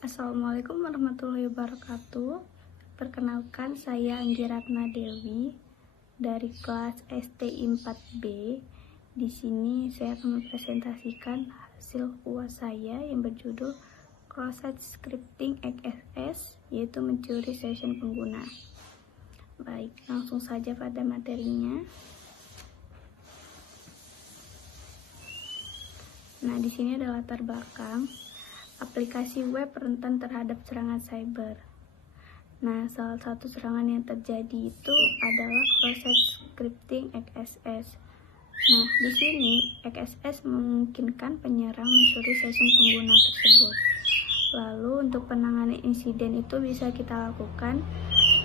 Assalamualaikum warahmatullahi wabarakatuh. Perkenalkan, saya Anggi Ratna Dewi dari kelas STI 4B. Di sini saya akan mempresentasikan hasil UAS saya yang berjudul Cross-Site Scripting XSS, yaitu mencuri session pengguna. Baik, langsung saja pada materinya. Nah, di sini ada latar belakang aplikasi web rentan terhadap serangan cyber. Nah, salah satu serangan yang terjadi itu adalah cross-site scripting XSS. Nah, di sini XSS memungkinkan penyerang mencuri session pengguna tersebut. Lalu untuk penanganan insiden itu bisa kita lakukan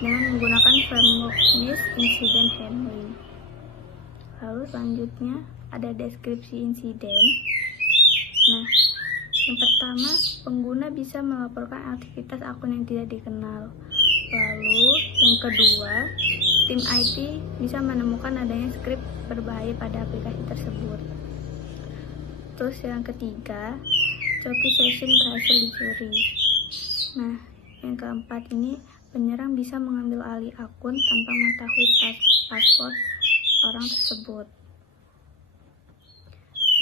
dengan menggunakan framework NIST Incident Handling. Lalu selanjutnya ada deskripsi insiden. Nah, yang pertama, pengguna bisa melaporkan aktivitas akun yang tidak dikenal. Lalu, yang kedua, tim IT bisa menemukan adanya skrip berbahaya pada aplikasi tersebut. Terus yang ketiga, joki session berhasil dicuri. Nah, yang keempat ini, penyerang bisa mengambil alih akun tanpa mengetahui password orang tersebut.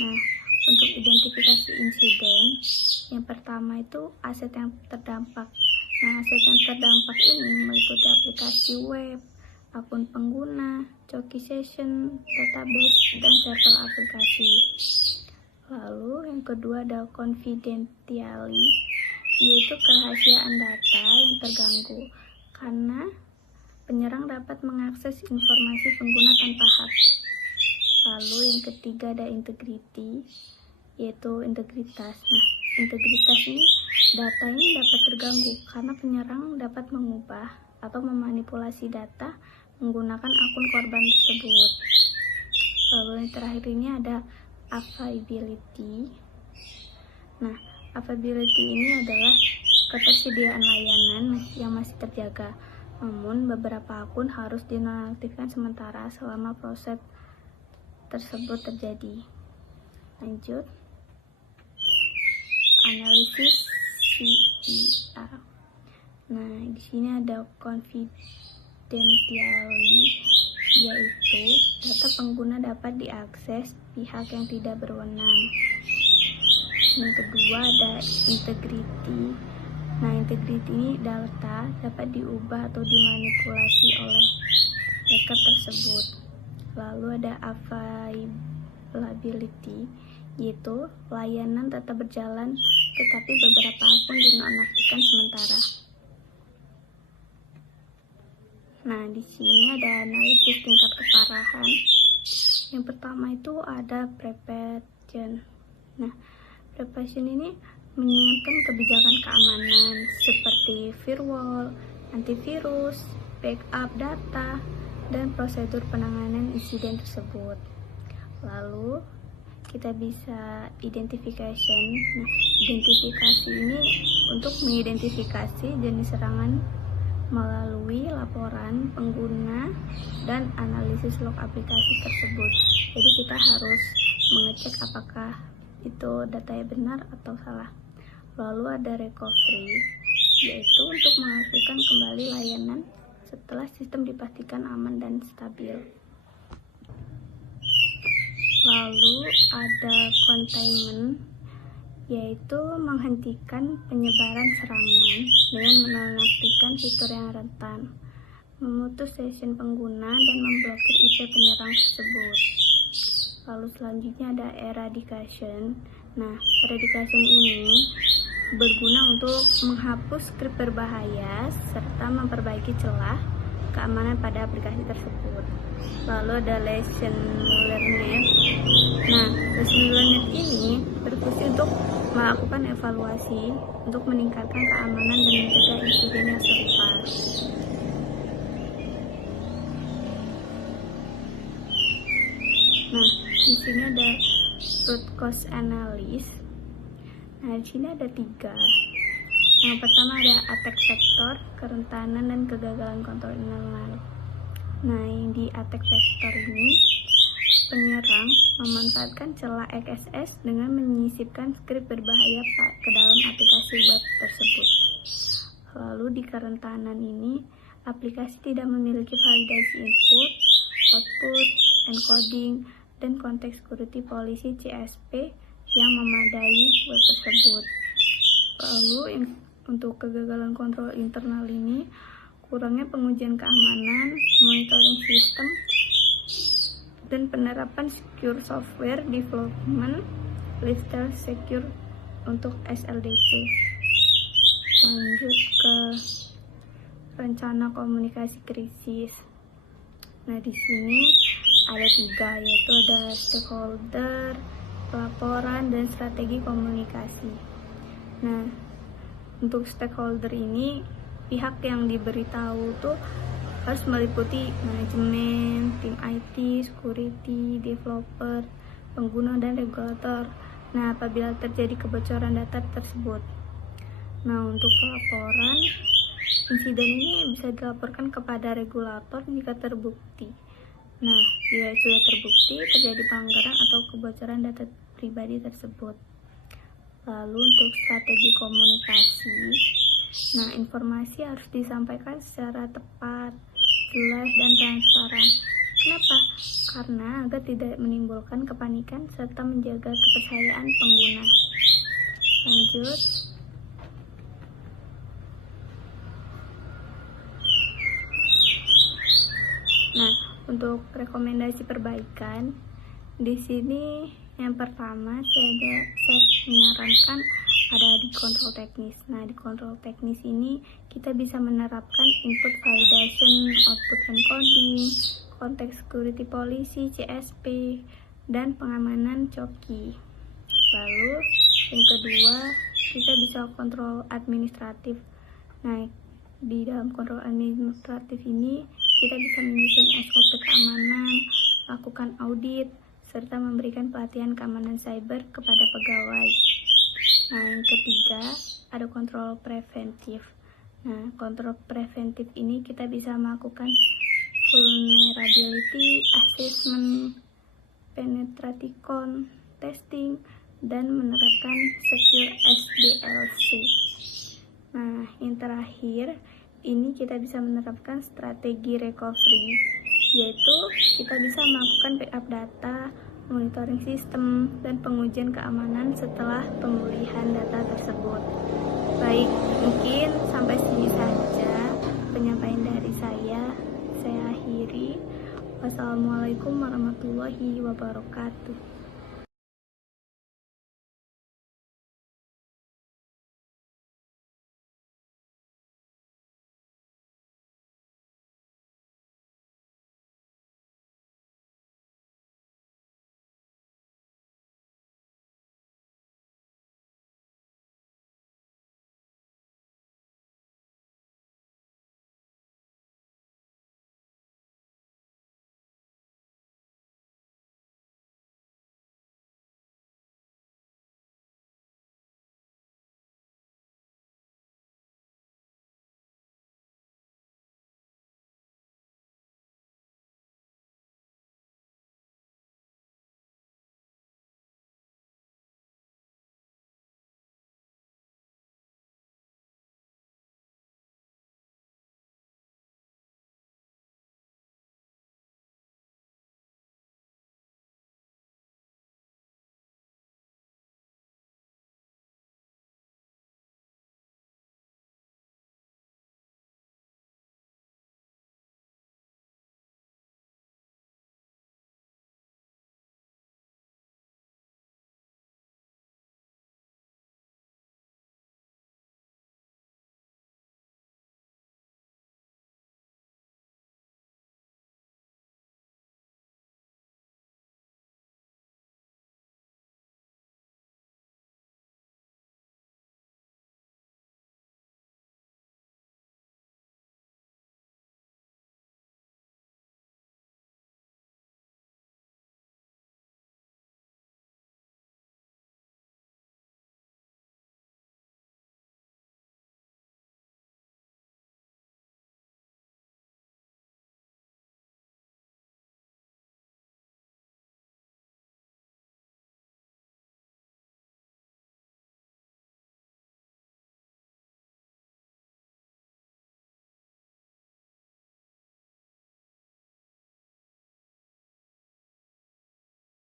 Nah, untuk identifikasi insiden, yang pertama itu aset yang terdampak. Nah, aset yang terdampak ini meliputi aplikasi web, akun pengguna, joki session, database, dan server aplikasi. Lalu yang kedua ada confidentiality, yaitu kerahasiaan data yang terganggu karena penyerang dapat mengakses informasi pengguna tanpa hak. Lalu yang ketiga ada integrity, yaitu integritas. Nah, integritas ini, data ini dapat terganggu karena penyerang dapat mengubah atau memanipulasi data menggunakan akun korban tersebut. Lalu yang terakhir ini ada availability. Nah, availability ini adalah ketersediaan layanan yang masih terjaga, namun beberapa akun harus dinonaktifkan sementara selama proses tersebut terjadi. Lanjut, analisis CER. Nah, di sini ada confidentiality, yaitu data pengguna dapat diakses pihak yang tidak berwenang. Yang kedua ada integrity. Nah, integrity ini data dapat diubah atau dimanipulasi oleh hacker tersebut. Lalu ada availability, yaitu layanan tetap berjalan tetapi beberapa akun dinonaktifkan sementara. Nah, di sini ada analisis tingkat keparahan. Yang pertama itu ada prevention. Nah, prevention ini menyiapkan kebijakan keamanan seperti firewall, antivirus, backup data, dan prosedur penanganan insiden tersebut. Lalu kita bisa identification. Nah, identifikasi ini untuk mengidentifikasi jenis serangan melalui laporan pengguna dan analisis log aplikasi tersebut. Jadi kita harus mengecek apakah itu datanya benar atau salah. Lalu ada recovery, yaitu untuk mengaktifkan kembali layanan setelah sistem dipastikan aman dan stabil. Lalu ada containment, yaitu menghentikan penyebaran serangan dengan menonaktifkan fitur yang rentan, memutus session pengguna, dan memblokir IP penyerang tersebut. Lalu selanjutnya ada eradication. Nah, eradication ini berguna untuk menghapus skrip berbahaya serta memperbaiki celah keamanan pada aplikasi tersebut. Lalu ada lesson learned. Nah, lesson learned ini berfungsi untuk melakukan evaluasi untuk meningkatkan keamanan dan mencegah insiden yang serupa. Nah, di sini ada root cause analysis. Nah, di sini ada 3. Yang pertama ada attack vector, kerentanan dan kegagalan kontrol internal. Nah, yang di attack vector ini, penyerang memanfaatkan celah XSS dengan menyisipkan skrip berbahaya ke dalam aplikasi web tersebut. kerentanan ini, aplikasi tidak memiliki validasi input, output, encoding, dan konteks security policy CSP yang memadai web tersebut. Lalu untuk kegagalan kontrol internal ini, kurangnya pengujian keamanan, monitoring sistem, dan penerapan secure software development lifestyle secure untuk SLDC. Lanjut ke rencana komunikasi krisis. Nah, di sini ada 3, yaitu ada stakeholder, pelaporan, dan strategi komunikasi. Nah, untuk stakeholder ini, pihak yang diberitahu tuh harus meliputi manajemen, tim IT, security, developer, pengguna, dan regulator. Nah, apabila terjadi kebocoran data tersebut. Nah, untuk pelaporan, insiden ini bisa dilaporkan kepada regulator jika terbukti. Nah, jika sudah terbukti terjadi pelanggaran atau kebocoran data pribadi tersebut. Lalu untuk strategi komunikasi, nah informasi harus disampaikan secara tepat, jelas, dan transparan. Kenapa? Karena agar tidak menimbulkan kepanikan serta menjaga kepercayaan pengguna. Lanjut. Nah, untuk rekomendasi perbaikan, di sini yang pertama saya menyarankan ada di kontrol teknis. Nah, di kontrol teknis ini kita bisa menerapkan input validation, output encoding, konteks security policy CSP, dan pengamanan COKI. Lalu yang kedua, kita bisa kontrol administratif. Nah, di dalam kontrol administratif ini kita bisa menyusun SOP keamanan, lakukan audit, serta memberikan pelatihan keamanan cyber kepada pegawai. Nah, yang ketiga ada kontrol preventif. Nah, kontrol preventif ini kita bisa melakukan vulnerability assessment, penetraticon testing, dan menerapkan secure SDLC. Nah, yang terakhir ini kita bisa menerapkan strategi recovery, yaitu kita bisa melakukan backup data, monitoring sistem, dan pengujian keamanan setelah pemulihan data tersebut. Baik, mungkin sampai sini saja penyampaian dari saya. Saya akhiri. Wassalamualaikum warahmatullahi wabarakatuh.